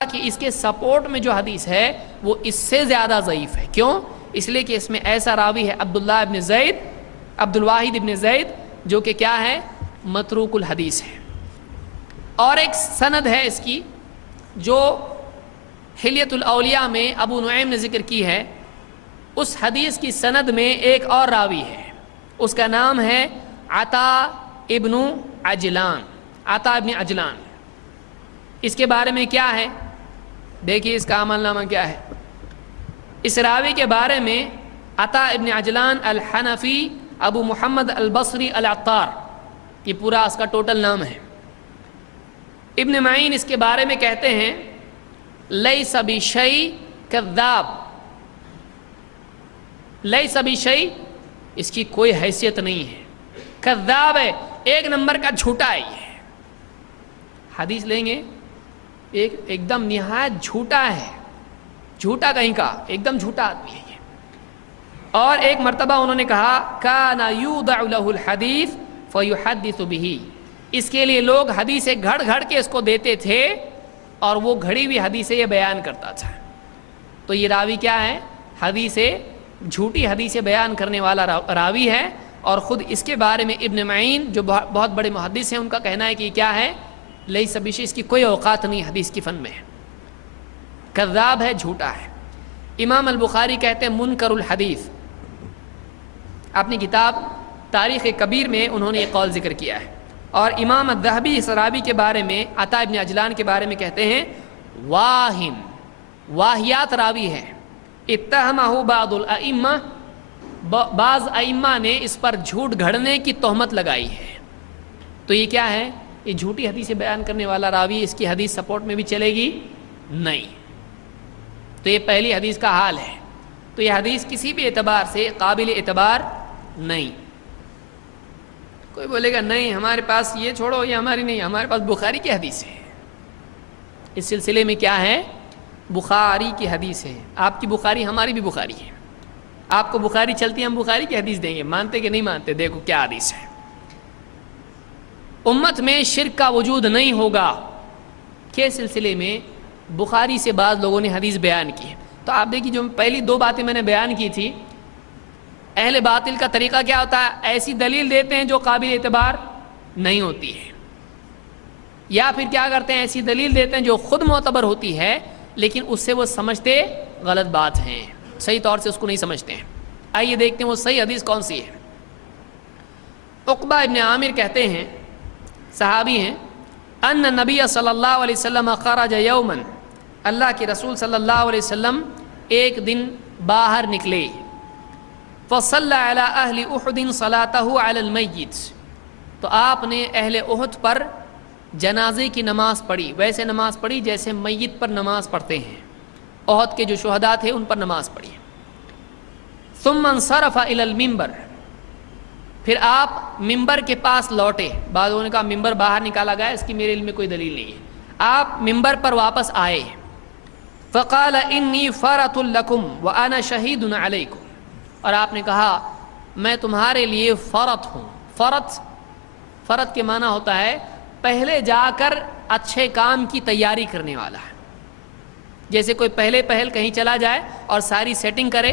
کہ اس کے سپورٹ میں جو حدیث ہے وہ اس سے زیادہ ضعیف ہے. کیوں؟ اس لیے کہ اس میں ایسا راوی ہے عبداللہ ابن زید، عبد الواحد ابن زید، جو کہ کیا ہے؟ متروک الحدیث ہے. اور ایک سند ہے اس کی جو حلیۃ الاولیاء میں ابو نعیم نے ذکر کی ہے. اس حدیث کی سند میں ایک اور راوی ہے، اس کا نام ہے عطا ابن عجلان. عطا ابن عجلان، اس کے بارے میں کیا ہے؟ دیکھیے اس کا عمل نامہ کیا ہے. اس راوی کے بارے میں عطا ابن عجلان الحنفی ابو محمد البصری العطار، یہ پورا اس کا ٹوٹل نام ہے. ابن معین اس کے بارے میں کہتے ہیں لیس بشیء کذاب، لیس بشیء، اس کی کوئی حیثیت نہیں ہے، کذاب ہے، ایک نمبر کا جھوٹا ہے. یہ حدیث لیں گے ایک دم نہایت جھوٹا ہے، جھوٹا کہیں کا، ایک دم جھوٹا آدمی ہے یہ. اور ایک مرتبہ انہوں نے کہا کان یوضع له الحدیث فیحدث به، اس کے لیے لوگ حدیثیں گھڑ گھڑ کے اس کو دیتے تھے اور وہ گھڑی ہوئی حدیثیں یہ بیان کرتا تھا. تو یہ راوی کیا ہے؟ حدیثیں، جھوٹی حدیثیں بیان کرنے والا راوی ہے. اور خود اس کے بارے میں ابن معین جو بہت بڑے محدث ہیں، ان کا کہنا ہے کہ کیا ہے؟ لیس بشیء، اس کی کوئی اوقات نہیں حدیث کی فن میں، کذاب ہے، جھوٹا ہے. امام البخاری کہتے ہیں منکر الحدیث، اپنی کتاب تاریخ کبیر میں انہوں نے یہ قول ذکر کیا ہے. اور امام الذہبی اس راوی کے بارے میں، عطا ابن عجلان کے بارے میں کہتے ہیں واہم، واہیات راوی ہے. اتہمہ بعض الائمہ، بعض ائمہ نے اس پر جھوٹ گھڑنے کی تہمت لگائی ہے. تو یہ کیا ہے؟ یہ جھوٹی حدیث بیان کرنے والا راوی، اس کی حدیث سپورٹ میں بھی چلے گی نہیں. تو یہ پہلی حدیث کا حال ہے. تو یہ حدیث کسی بھی اعتبار سے قابل اعتبار نہیں. کوئی بولے گا نہیں ہمارے پاس، یہ چھوڑو یہ ہماری نہیں، ہمارے پاس بخاری کی حدیث ہے. اس سلسلے میں کیا ہے؟ بخاری کی حدیث ہے. آپ کی بخاری، ہماری بھی بخاری ہے. آپ کو بخاری چلتی ہے، ہم بخاری کی حدیث دیں گے. مانتے کہ نہیں مانتے؟ دیکھو کیا حدیث ہے. امت میں شرک کا وجود نہیں ہوگا کے سلسلے میں بخاری سے بعض لوگوں نے حدیث بیان کی ہے. تو آپ دیکھیے جو پہلی دو باتیں میں نے بیان کی تھی، اہل باطل کا طریقہ کیا ہوتا ہے؟ ایسی دلیل دیتے ہیں جو قابل اعتبار نہیں ہوتی ہے، یا پھر کیا کرتے ہیں؟ ایسی دلیل دیتے ہیں جو خود معتبر ہوتی ہے لیکن اس سے وہ سمجھتے غلط بات ہیں، صحیح طور سے اس کو نہیں سمجھتے ہیں. آئیے دیکھتے ہیں وہ صحیح حدیث کون سی ہے. عقبہ ابن عامر کہتے ہیں، صحابی ہیں، ان نبی صلی اللہ علیہ وسلم خرج یوما، اللہ کے رسول صلی اللہ علیہ وسلم ایک دن باہر نکلے. فصلی علی اہل احد صلاتہ علی المیت، تو آپ نے اہل احد پر جنازے کی نماز پڑھی، ویسے نماز پڑھی جیسے میت پر نماز پڑھتے ہیں. احد کے جو شہداء تھے ان پر نماز پڑھی. ثم انصرف الی المنبر، پھر آپ ممبر کے پاس لوٹے. بعض لوگوں نے کہا ممبر باہر نکالا گیا، اس کی میرے علم میں کوئی دلیل نہیں ہے. آپ ممبر پر واپس آئے. فقال انی فرۃ لکم وانا شہید علیکم، اور آپ نے کہا میں تمہارے لیے فرط ہوں. فرط کے معنی ہوتا ہے پہلے جا کر اچھے کام کی تیاری کرنے والا ہے. جیسے کوئی پہلے کہیں چلا جائے اور ساری سیٹنگ کرے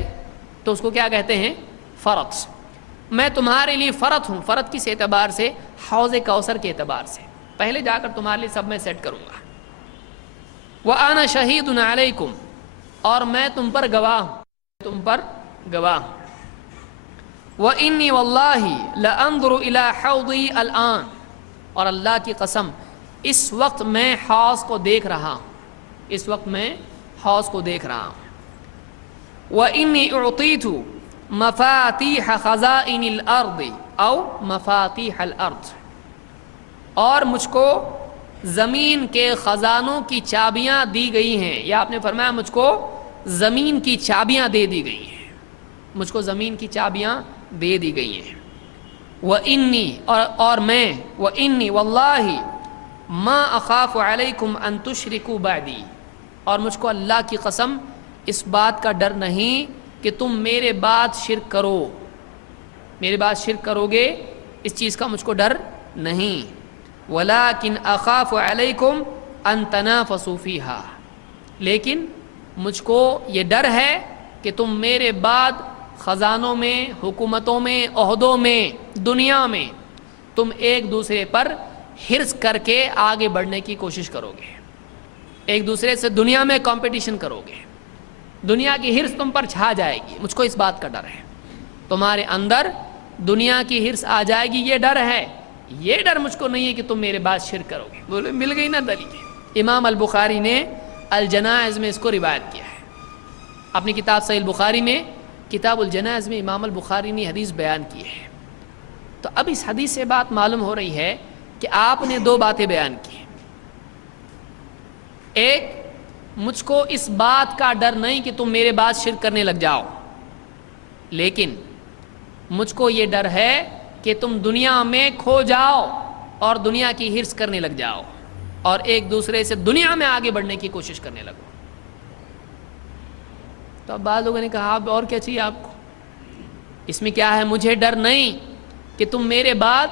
تو اس کو کیا کہتے ہیں؟ فرط. میں تمہارے لیے فرط ہوں. فرط کس اعتبار سے؟ حوض کوثر کے اعتبار سے. پہلے جا کر تمہارے لیے سب میں سیٹ کروں گا. وَأَنَا شَهِيدٌ عَلَيْكُمْ، اور میں تم پر گواہ ہوں، تم پر گواہ ہوں. وَإِنِّي وَاللَّهِ لَأَنظُرُ إِلَىٰ حَوْضِي الْآن، اور اللہ کی قسم اس وقت میں حوض کو دیکھ رہا ہوں، اس وقت میں حوض کو دیکھ رہا ہوں. وَإِنِّي أُعْطِيتُ مفاتیح خزائن الارض او مفاتیح الارض، اور مجھ کو زمین کے خزانوں کی چابیاں دی گئی ہیں، یا آپ نے فرمایا مجھ کو زمین کی چابیاں دے دی گئی ہیں، مجھ کو زمین کی چابیاں دے دی گئی ہیں. وَإِنِّي، اور میں، وَإِنِّي وَاللَّهِ مَا أَخَافُ عَلَيْكُمْ أَن تُشْرِكُوا بَعْدِي، اور مجھ کو اللہ کی قسم اس بات کا ڈر نہیں کہ تم میرے بعد شرک کرو، میرے بعد شرک کرو گے، اس چیز کا مجھ کو ڈر نہیں. وَلَكِنْ أَخَافُ عَلَيْكُمْ أَن تَنَافَسُوا فِيهَا، لیکن مجھ کو یہ ڈر ہے کہ تم میرے بعد خزانوں میں، حکومتوں میں، عہدوں میں، دنیا میں تم ایک دوسرے پر حرص کر کے آگے بڑھنے کی کوشش کرو گے، ایک دوسرے سے دنیا میں کمپٹیشن کرو گے، دنیا کی حرص تم پر چھا جائے گی۔ مجھ کو اس بات کا ڈر ہے، تمہارے اندر دنیا کی حرص آ جائے گی، یہ ڈر ہے۔ یہ ڈر مجھ کو نہیں ہے کہ تم میرے بعد شرک کرو گے۔ بولے مل گئی نا دلیل۔ امام البخاری نے الجنائز میں اس کو روایت کیا ہے، اپنی کتاب صحیح البخاری میں، کتاب الجنائز میں امام البخاری نے حدیث بیان کی ہے۔ تو اب اس حدیث سے بات معلوم ہو رہی ہے کہ آپ نے دو باتیں بیان کی۔ ایک، مجھ کو اس بات کا ڈر نہیں کہ تم میرے بعد شرک کرنے لگ جاؤ، لیکن مجھ کو یہ ڈر ہے کہ تم دنیا میں کھو جاؤ اور دنیا کی حرص کرنے لگ جاؤ اور ایک دوسرے سے دنیا میں آگے بڑھنے کی کوشش کرنے لگو۔ تو اب بعض لوگوں نے کہا اب اور کیا چاہیے آپ کو؟ اس میں کیا ہے؟ مجھے ڈر نہیں کہ تم میرے بعد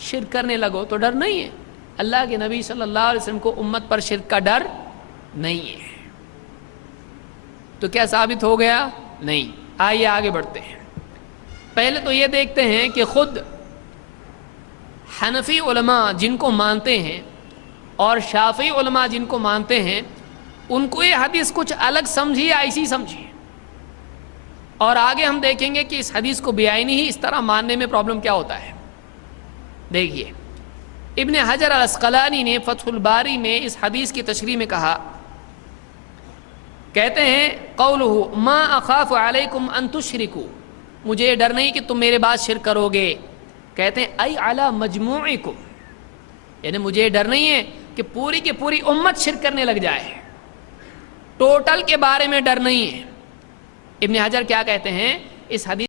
شرک کرنے لگو، تو ڈر نہیں ہے۔ اللہ کے نبی صلی اللہ علیہ وسلم کو امت پر شرک کا ڈر نہیں ہے، تو کیا ثابت ہو گیا؟ نہیں۔ آئیے آگے بڑھتے ہیں۔ پہلے تو یہ دیکھتے ہیں کہ خود حنفی علماء جن کو مانتے ہیں اور شافعی علماء جن کو مانتے ہیں، ان کو یہ حدیث کچھ الگ سمجھی یا ایسی سمجھی، اور آگے ہم دیکھیں گے کہ اس حدیث کو بیعینی ہی اس طرح ماننے میں پرابلم کیا ہوتا ہے۔ دیکھیے، ابن حجر العسقلانی نے فتح الباری میں اس حدیث کی تشریح میں کہا، کہتے ہیں قولہ ما اخاف علیکم ان تشرکوا، مجھے ڈر نہیں کہ تم میرے بعد شرک کرو گے، کہتے ہیں ای علی مجموعکم، یعنی مجھے ڈر نہیں ہے کہ پوری کی پوری امت شرک کرنے لگ جائے، ٹوٹل کے بارے میں ڈر نہیں ہے۔ ابن حجر کیا کہتے ہیں اس حدیث